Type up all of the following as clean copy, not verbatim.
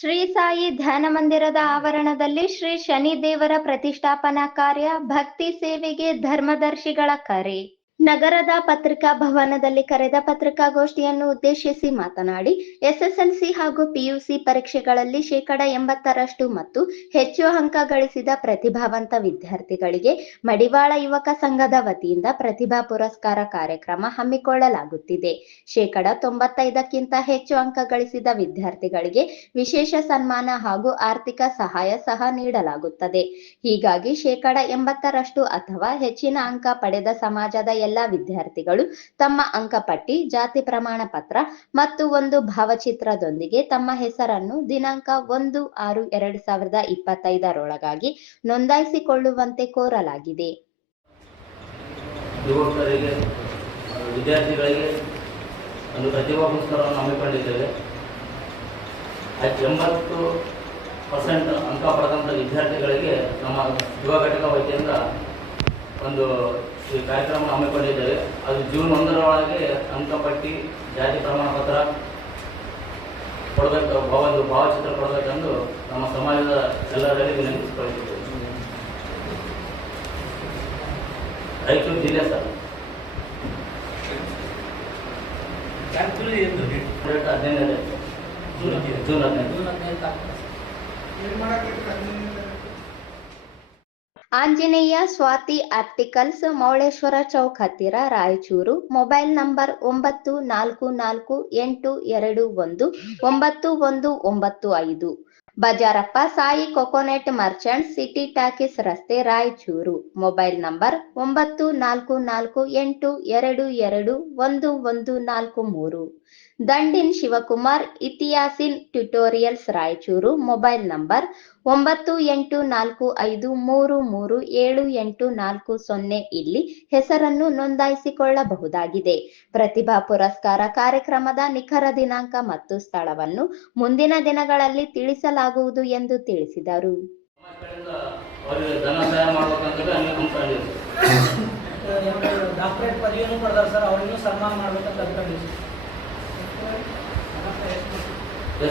ಶ್ರೀ ಸಾಯಿ ಧ್ಯಾನ ಮಂದಿರದ ಆವರಣದಲ್ಲಿ ಶ್ರೀ ಶನಿ ದೇವರ ಪ್ರತಿಷ್ಠಾಪನಾ ಕಾರ್ಯ, ಭಕ್ತಿ ಸೇವೆಗೆ ಧರ್ಮದರ್ಶಿಗಳ ಕರೆ. ನಗರದ ಪತ್ರಿಕಾ ಭವನದಲ್ಲಿ ಕರೆದ ಪತ್ರಿಕಾಗೋಷ್ಠಿಯನ್ನು ಉದ್ದೇಶಿಸಿ ಮಾತನಾಡಿ, ಎಸ್ಎಸ್ಎಲ್ಸಿ ಹಾಗೂ ಪಿಯುಸಿ ಪರೀಕ್ಷೆಗಳಲ್ಲಿ 80% ಮತ್ತು ಹೆಚ್ಚು ಅಂಕ ಗಳಿಸಿದ ಪ್ರತಿಭಾವಂತ ವಿದ್ಯಾರ್ಥಿಗಳಿಗೆ ಮಡಿವಾಳ ಯುವಕ ಸಂಘದ ವತಿಯಿಂದ ಪ್ರತಿಭಾ ಪುರಸ್ಕಾರ ಕಾರ್ಯಕ್ರಮ ಹಮ್ಮಿಕೊಳ್ಳಲಾಗುತ್ತಿದೆ. 95ಕ್ಕಿಂತ ಹೆಚ್ಚು ಅಂಕ ಗಳಿಸಿದ ವಿದ್ಯಾರ್ಥಿಗಳಿಗೆ ವಿಶೇಷ ಸನ್ಮಾನ ಹಾಗೂ ಆರ್ಥಿಕ ಸಹಾಯ ಸಹ ನೀಡಲಾಗುತ್ತದೆ. ಹೀಗಾಗಿ 80% ಅಥವಾ ಹೆಚ್ಚಿನ ಅಂಕ ಪಡೆದ ಸಮಾಜದ ಎಲ್ಲ ವಿದ್ಯಾರ್ಥಿಗಳು ತಮ್ಮ ಅಂಕಪಟ್ಟಿ, ಜಾತಿ ಪ್ರಮಾಣ ಪತ್ರ ಮತ್ತು ಒಂದು ಭಾವಚಿತ್ರದೊಂದಿಗೆ ತಮ್ಮ ಹೆಸರನ್ನು ದಿನಾಂಕ 1/6/2025 ರೊಳಗಾಗಿ ನೋಂದಾಯಿಸಿಕೊಳ್ಳುವಂತೆ ಕೋರಲಾಗಿದೆ. ಯುವಕರಿಗೆ, ವಿದ್ಯಾರ್ಥಿಗಳಿಗೆ ಒಂದು ಪ್ರತಿಭಾ ಪುರಸ್ಕಾರವನ್ನು ಹಮ್ಮಿಕೊಂಡಿದ್ದೇವೆ. 80% ಅಂಕ ಪಡೆದಂಥ ವಿದ್ಯಾರ್ಥಿಗಳಿಗೆ ನಮ್ಮ ಯುವ ಘಟಕ ವತಿಯಿಂದ ಒಂದು ಈ ಕಾರ್ಯಕ್ರಮ ಹಮ್ಮಿಕೊಂಡಿದ್ದೇವೆ. ಅದು ಜೂನ್ 1 ಒಳಗೆ ಅಂಕಪಟ್ಟಿ, ಜಾತಿ ಪ್ರಮಾಣ ಪತ್ರ ಕೊಡಬೇಕು, ಒಂದು ಭಾವಚಿತ್ರ ಕೊಡಬೇಕೆಂದು ನಮ್ಮ ಸಮಾಜದ ಎಲ್ಲರಲ್ಲಿ ವಿನಂತಿಸಿಕೊಳ್ಳುತ್ತಿದ್ದೇವೆ. ರಾಯಚೂರು ಜಿಲ್ಲೆ sir. June 15. Anjaneya Swathi opticals, Mouleshwara Chowk ಹತ್ತಿರ, Raichur. Mobile number 9448219195. Bajarappa Sai coconut merchants, city talkies ರಸ್ತೆ, ರಾಯಚೂರು. Mobile number 9448221143. ದಂಡಿನ್ ಶಿವಕುಮಾರ್, ಇತಿಯಾಸಿನ್ ಟ್ಯುಟೋರಿಯಲ್ಸ್, ರಾಯಚೂರು. Mobile number 9845337840. ಇಲ್ಲಿ ಹೆಸರನ್ನು ನೋಂದಾಯಿಸಿಕೊಳ್ಳಬಹುದಾಗಿದೆ. ಪ್ರತಿಭಾ ಪುರಸ್ಕಾರ ಕಾರ್ಯಕ್ರಮದ ನಿಖರ ದಿನಾಂಕ ಮತ್ತು ಸ್ಥಳವನ್ನು ಮುಂದಿನ ದಿನಗಳಲ್ಲಿ ತಿಳಿಸಲಾಗುವುದು ಎಂದು ತಿಳಿಸಿದರು. ಡಾಕ್ಟರೇಟ್ ಪದವಿಯನ್ನು ಪಡೆದಾರ ಸರ್, ಅವರಿಗೂ ಸನ್ಮಾನ ಮಾಡಬೇಕಂತ ಅನ್ಕೊಂಡಿದ್ದೀವಿ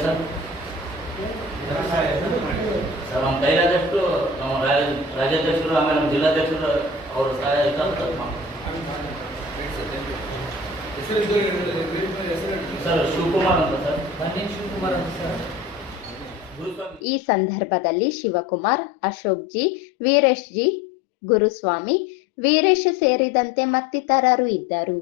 ಸರ್. ನಮ್ಮ ಕೈಲಾದಷ್ಟು ನಮ್ಮ ರಾಜ್ಯಾಧ್ಯಕ್ಷರು, ಆಮೇಲೆ ನಮ್ಮ ಜಿಲ್ಲಾಧ್ಯಕ್ಷರು ಅವರ ಸಹಾಯ ಸರ್. ಶಿವಕುಮಾರ್ ಅಂತ ಸರ್. ಶಿವಕುಮಾರ್ ಅಂತ ಸರ್. ಈ ಸಂದರ್ಭದಲ್ಲಿ ಶಿವಕುಮಾರ್, ಅಶೋಕ್ ಜಿ, ವೀರೇಶ್ ಜಿ, ಗುರುಸ್ವಾಮಿ, ವೀರೇಶ್ ಸೇರಿದಂತೆ ಮತ್ತಿತರರು ಇದ್ದರು.